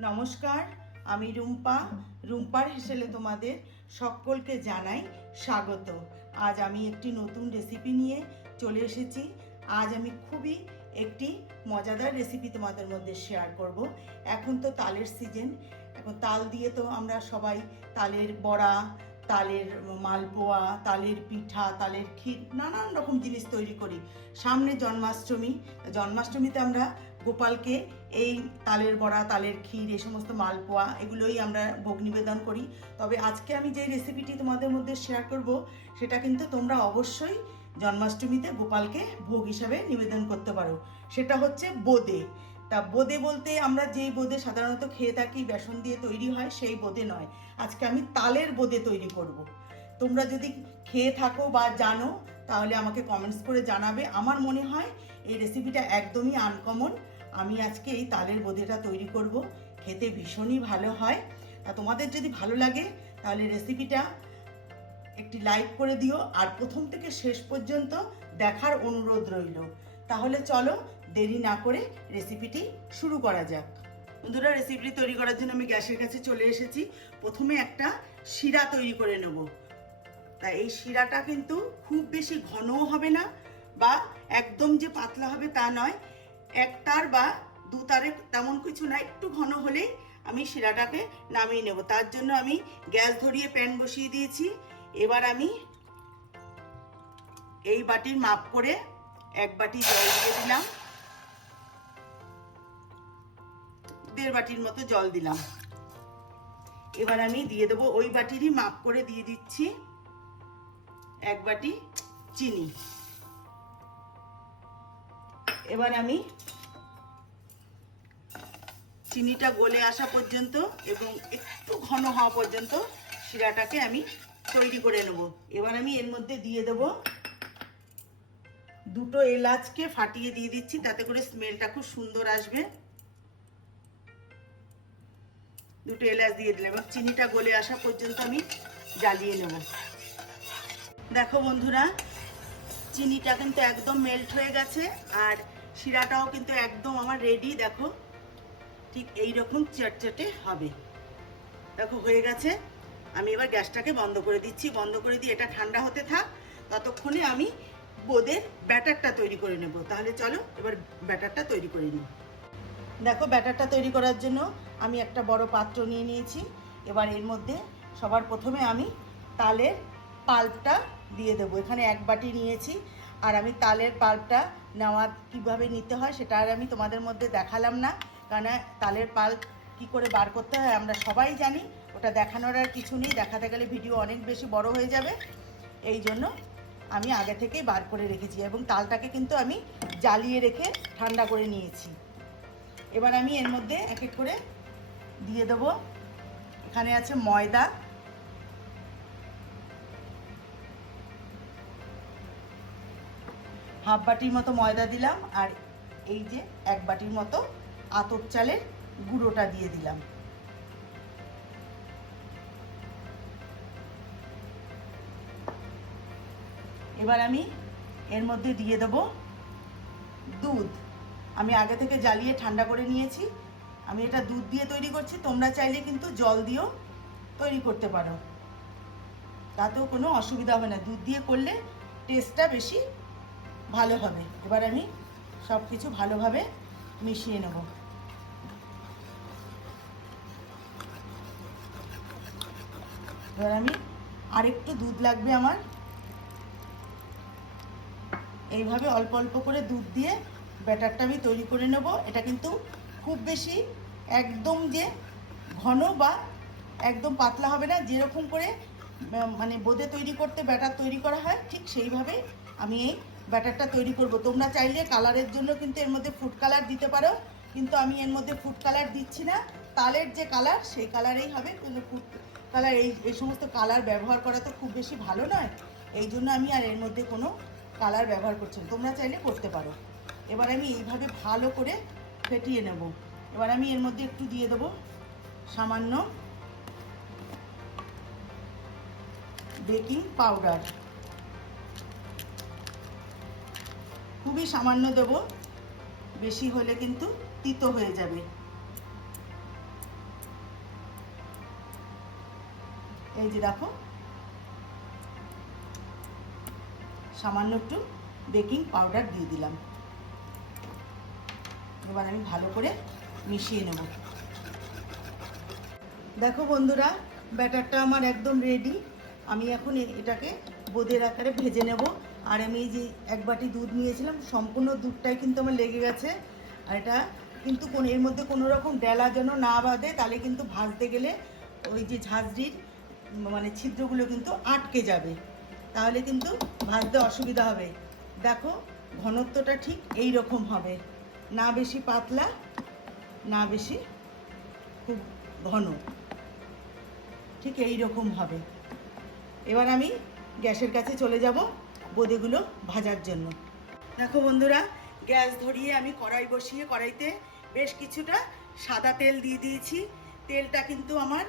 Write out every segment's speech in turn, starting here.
নমস্কার, আমি রুম্পা। রুম্পার হেসেলে তোমাদের সকলকে জানাই স্বাগত। আজ আমি একটি নতুন রেসিপি নিয়ে চলে এসেছি। আজ আমি খুবই একটি মজাদার রেসিপি তোমাদের মধ্যে শেয়ার করব। এখন তো তালের সিজন এখন তাল দিয়ে তো আমরা সবাই তালের বড়া, তালের মালপোয়া, তালের পিঠা, তালের ক্ষীর, নানান রকম জিনিস তৈরি করি। সামনে জন্মাষ্টমী। জন্মাষ্টমীতে আমরা গোপালকে এই তালের বড়া, তালের ক্ষীর, এই সমস্ত মালপোয়া এগুলোই আমরা ভোগ নিবেদন করি। তবে আজকে আমি যে রেসিপিটি তোমাদের মধ্যে শেয়ার করব, সেটা কিন্তু তোমরা অবশ্যই জন্মাষ্টমীতে গোপালকে ভোগ হিসাবে নিবেদন করতে পারো। সেটা হচ্ছে বোদে। তা বোদে বলতে আমরা যেই বোদে সাধারণত খেয়ে থাকি, বেসন দিয়ে তৈরি হয়, সেই বোদে নয়। আজকে আমি তালের বোদে তৈরি করব। তোমরা যদি খেয়ে থাকো বা জানো, তাহলে আমাকে কমেন্টস করে জানাবে। আমার মনে হয় এই রেসিপিটা একদমই আনকমন আমি আজকে এই তালের বোঁদেটা তৈরি করব। খেতে ভীষণই ভালো হয়। তা তোমাদের যদি ভালো লাগে, তাহলে রেসিপিটা একটি লাইক করে দিও। আর প্রথম থেকে শেষ পর্যন্ত দেখার অনুরোধ রইল। তাহলে চলো, দেরি না করে রেসিপিটি শুরু করা যাক। বন্ধুরা রেসিপিটি তৈরি করার জন্য আমি গ্যাসের কাছে চলে এসেছি। প্রথমে একটা শিরা তৈরি করে নেব। তা এই শিরাটা কিন্তু খুব বেশি ঘনও হবে না বা একদম যে পাতলা হবে তা নয়। এক তার বা দু তারে তেমন কিছু না, একটু ঘন হলেই আমি শিরাটাকে নামিয়ে নেব। তার জন্য আমি গ্যাস ধরিয়ে প্যান বসিয়ে দিয়েছি। এবার আমি এই বাটির মাপ করে এক বাটি জল দিয়ে দিলাম। দেড় বাটির মতো জল দিলাম। এবার আমি দিয়ে দেবো ওই বাটিরই মাপ করে দিয়ে দিচ্ছি এক বাটি চিনি। এবার আমি চিনিটা গলে আসা পর্যন্ত এবং একটু ঘন হওয়া পর্যন্ত শিরাটাকে আমি তৈরি করে নেব। এবার আমি এর মধ্যে দিয়ে দেব দুটো এলাচকে ফাটিয়ে দিয়ে দিচ্ছি, তাতে করে স্মেলটা খুব সুন্দর আসবে। দুটো এলাচ দিয়ে দিলাম এবং চিনিটা গলে আসা পর্যন্ত আমি জ্বালিয়ে নেব। দেখো বন্ধুরা, চিনিটা কিন্তু একদম মেল্ট হয়ে গেছে, আর শিরাটাও কিন্তু একদম আমার রেডি দেখো। ঠিক এই রকম চটচটে হবে। দেখো, হয়ে গেছে। আমি এবার গ্যাসটাকে বন্ধ করে দিচ্ছি। বন্ধ করে দিয়ে এটা ঠান্ডা হতে থাক। ততক্ষণে আমি বোদের ব্যাটারটা তৈরি করে নেব। তাহলে চলো, এবার ব্যাটারটা তৈরি করে নিই। দেখো, ব্যাটারটা তৈরি করার জন্য আমি একটা বড় পাত্র নিয়ে নিয়েছি। এবার এর মধ্যে সবার প্রথমে আমি তালের পাল্পটা দিয়ে দেবো। এখানে এক বাটি নিয়েছি। আর আমি তালের পাল্পটা নেওয়া কীভাবে নিতে হয় সেটা আর আমি তোমাদের মধ্যে দেখালাম না। কারণ তালের পাল কি করে বার করতে হয় আমরা সবাই জানি, ওটা দেখানোর আর কিছু নেই। দেখাতে গেলে ভিডিও অনেক বেশি বড় হয়ে যাবে। এই জন্য আমি আগে থেকেই বার করে রেখেছি এবং তালটাকে কিন্তু আমি জ্বালিয়ে রেখে ঠান্ডা করে নিয়েছি। এবার আমি এর মধ্যে এক এক করে দিয়ে দেবো। এখানে আছে ময়দা। হাফ বাটির মতো ময়দা দিলাম আর এই যে এক বাটির মতো আতপ চালের গুঁড়োটা দিয়ে দিলাম। এবার আমি এর মধ্যে দিয়ে দেব দুধ। আমি আগে থেকে জ্বালিয়ে ঠান্ডা করে নিয়েছি। আমি এটা দুধ দিয়ে তৈরি করছি। তোমরা চাইলে কিন্তু জল দিয়েও তৈরি করতে পারো। তাতেও কোনো অসুবিধা হবে না। দুধ দিয়ে করলে টেস্টটা বেশি ভালো হবে। এবার আমি সব কিছু ভালোভাবে মিশিয়ে নেব। এবার আমি আরেকটু দুধ লাগবে আমার। এইভাবে অল্প অল্প করে দুধ দিয়ে ব্যাটারটা আমি তৈরি করে নেব। এটা কিন্তু খুব বেশি একদম যে ঘন বা একদম পাতলা হবে না। যেরকম করে মানে বোঁদে তৈরি করতে ব্যাটার তৈরি করা হয়, ঠিক সেইভাবে আমি এই ব্যাটারটা তৈরি করব। তোমরা চাইলে কালারের জন্য কিন্তু এর মধ্যে ফুড কালার দিতে পারো, কিন্তু আমি এর মধ্যে ফুড কালার দিচ্ছি না। তালের যে কালার সেই কালারেই হবে। কিন্তু ফুড কালার এই এই সমস্ত কালার ব্যবহার করা তো খুব বেশি ভালো নয়। এই জন্য আমি আর এর মধ্যে কোনো কালার ব্যবহার করছি না। তোমরা চাইলে করতে পারো। এবার আমি এইভাবে ভালো করে ফেটিয়ে নেব। এবার আমি এর মধ্যে একটু দিয়ে দেবো সামান্য বেকিং পাউডার খুবই সামান্য দেব। বেশি হলে কিন্তু তিতো হয়ে যাবে। এই যে দেখো। সামান্য একটু বেকিং পাউডার দিয়ে দিলাম। এবার আমি ভালো করে মিশিয়ে নেব। দেখো বন্ধুরা, ব্যাটারটা আমার একদম রেডি আমি এখন এটাকে বোদের আকারে ভেজে নেব। আর আমি যে এক বাটি দুধ নিয়েছিলাম, সম্পূর্ণ দুধটাই কিন্তু আমার লেগে গেছে। আর এটা কিন্তু কোন এর মধ্যে কোনো রকম ডেলা যেন না বাঁধে, তাহলে কিন্তু ভাজতে গেলে ওই যে ঝাঁঝরির মানে ছিদ্রগুলো কিন্তু আটকে যাবে। তাহলে কিন্তু ভাজতে অসুবিধা হবে। দেখো, ঘনত্বটা ঠিক এই রকম হবে। না বেশি পাতলা, না বেশি খুব ঘন। ঠিক এই রকম হবে। এবার আমি গ্যাসের কাছে চলে যাব। বোঁদেগুলো ভাজার জন্য। দেখো বন্ধুরা, গ্যাস ধরিয়ে আমি কড়াই বসিয়ে কড়াইতে বেশ কিছুটা সাদা তেল দিয়ে দিয়েছি। তেলটা কিন্তু আমার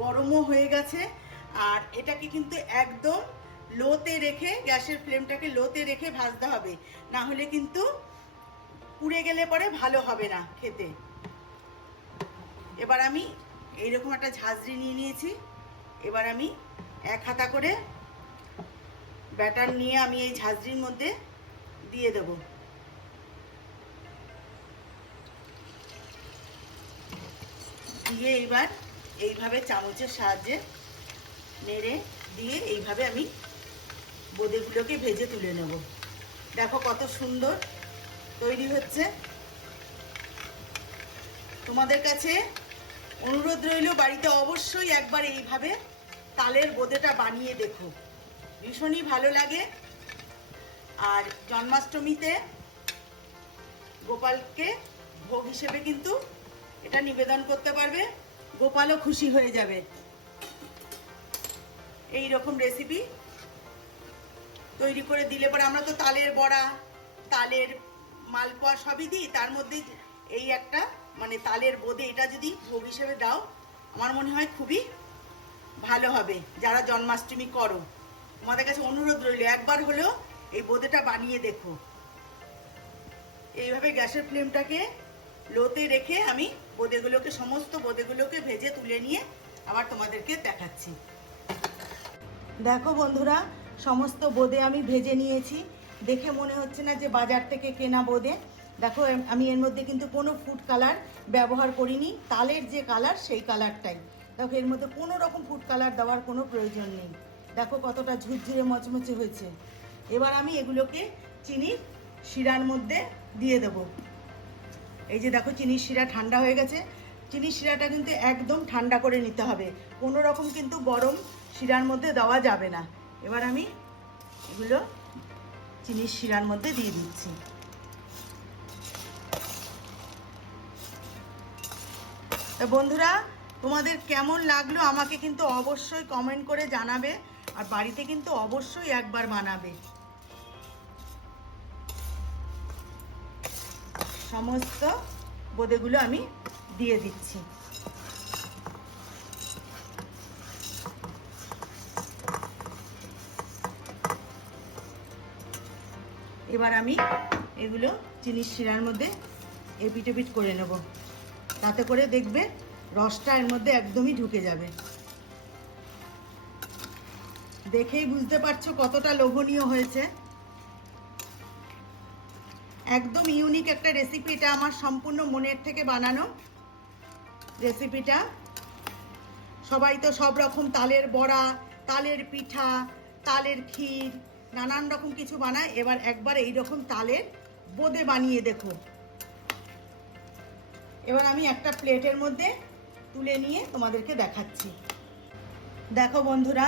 গরমও হয়ে গেছে আর এটাকে কিন্তু একদম লোতে রেখে, গ্যাসের ফ্লেমটাকে লোতে রেখে ভাজতে হবে। না হলে কিন্তু পুড়ে গেলে পরে ভালো হবে না খেতে। এবার আমি এইরকম একটা ঝাঁঝরি নিয়ে নিয়েছি। এবার আমি এক হাতা করে ব্যাটার নিয়ে আমি এই ঝাঁঝরির মধ্যে দিয়ে দেব। দিয়ে এইবার এইভাবে চামচের সাহায্যে নেড়ে দিয়ে এইভাবে আমি বোঁদেগুলোকে ভেজে তুলে নেব। দেখো কত সুন্দর তৈরি হচ্ছে। তোমাদের কাছে অনুরোধ রইল, বাড়িতে অবশ্যই একবার এইভাবে তালের বোঁদেটা বানিয়ে দেখো। ভীষণই ভালো লাগে। আর জন্মাষ্টমীতে গোপালকে ভোগ হিসেবে কিন্তু এটা নিবেদন করতে পারবে। গোপালও খুশি হয়ে যাবে। এই রকম রেসিপি তৈরি করে দিলে পরে আমরা তো তালের বড়া, তালের মালপোয়া সবই দিই, তার মধ্যে এই একটা মানে তালের বোঁদে এটা যদি ভোগ হিসেবে দাও, আমার মনে হয় খুবই ভালো হবে। যারা জন্মাষ্টমী করো। তোমাদের কাছে অনুরোধ রইল, একবার হলেও এই বোঁদেটা বানিয়ে দেখো। এইভাবে গ্যাসের ফ্লেমটাকে লোতে রেখে আমি বোঁদেগুলোকে, সমস্ত বোঁদেগুলোকে ভেজে তুলে নিয়ে আবার তোমাদেরকে দেখাচ্ছি। দেখো বন্ধুরা, সমস্ত বোঁদে আমি ভেজে নিয়েছি। দেখে মনে হচ্ছে না যে বাজার থেকে কেনা বোঁদে। দেখো আমি এর মধ্যে কিন্তু কোনো ফুড কালার ব্যবহার করিনি। তালের যে কালার সেই কালারটাই দেখো, এর মধ্যে কোনো রকম ফুড কালার দেওয়ার কোনো প্রয়োজন নেই। দেখো কতটা ঝুরঝুরে মচমচে হয়েছে। এবার আমি এগুলোকে চিনির শিরার মধ্যে দিয়ে দেবো। এই যে দেখো চিনির শিরা ঠান্ডা হয়ে গেছে। চিনির শিরাটা কিন্তু একদম ঠান্ডা করে নিতে হবে। কোনো রকম কিন্তু গরম শিরার মধ্যে দেওয়া যাবে না। এবার আমি এগুলো চিনির শিরার মধ্যে দিয়ে দিচ্ছি। বন্ধুরা, তোমাদের কেমন লাগল আমাকে কিন্তু অবশ্যই কমেন্ট করে জানাবে। আর বাড়িতে কিন্তু অবশ্যই একবার বানাবে। সমস্ত বোঁদেগুলো আমি দিয়ে দিচ্ছি। এবার আমি এগুলো চিনির শিরার মধ্যে এপিট এপিট করে নেব। তাতে করে দেখবে রসটা এর মধ্যে একদমই ঢুকে যাবে। দেখেই বুঝতে পারছ কতটা লোভনীয় হয়েছে। একদম ইউনিক একটা রেসিপি এটা আমার সম্পূর্ণ মনের থেকে বানানো। রেসিপিটা সবাই তো সব রকম তালের বড়া, তালের পিঠা, তালের ক্ষীর, নানান রকম কিছু বানায়। এবার একবার এই রকম তালের বোঁদে বানিয়ে দেখো। এবার আমি একটা প্লেটের মধ্যে তুলে নিয়ে তোমাদেরকে দেখাচ্ছি। দেখো বন্ধুরা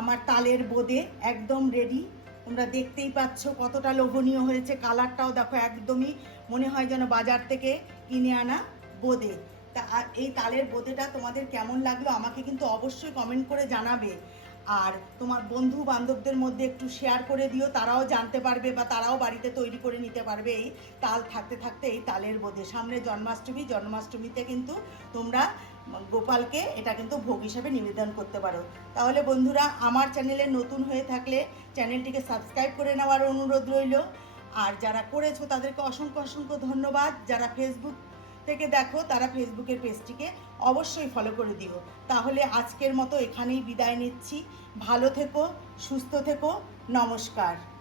আমার তালের বোঁদে একদম রেডি তোমরা দেখতেই পাচ্ছ কতটা লোভনীয় হয়েছে কালারটাও দেখো একদমই মনে হয় যেন বাজার থেকে কিনে আনা বোঁদে। তা এই তালের বোঁদেটা তোমাদের কেমন লাগল আমাকে কিন্তু অবশ্যই কমেন্ট করে জানাবে। আর তোমার বন্ধু বান্ধবদের মধ্যে একটু শেয়ার করে দিও, তারাও জানতে পারবে বা তারাও বাড়িতে তৈরি করে নিতে পারবে এই তাল থাকতে থাকতে এই তালের বোঁদে। সামনে জন্মাষ্টমী, জন্মাষ্টমীতে কিন্তু তোমরা গোপালকে এটা কিন্তু ভোগ হিসাবে নিবেদন করতে পারো। তাহলে বন্ধুরা, আমার চ্যানেলে নতুন হয়ে থাকলে চ্যানেলটিকে সাবস্ক্রাইব করে নেওয়ার অনুরোধ রইল। আর যারা করেছ, তাদেরকে অসংখ্য অসংখ্য ধন্যবাদ। যারা ফেসবুক থেকে দেখো, তারা ফেসবুকের পেজটিকে অবশ্যই ফলো করে দিও। তাহলে আজকের মতো এখানেই বিদায় নিচ্ছি। ভালো থেকো, সুস্থ থেকো। নমস্কার।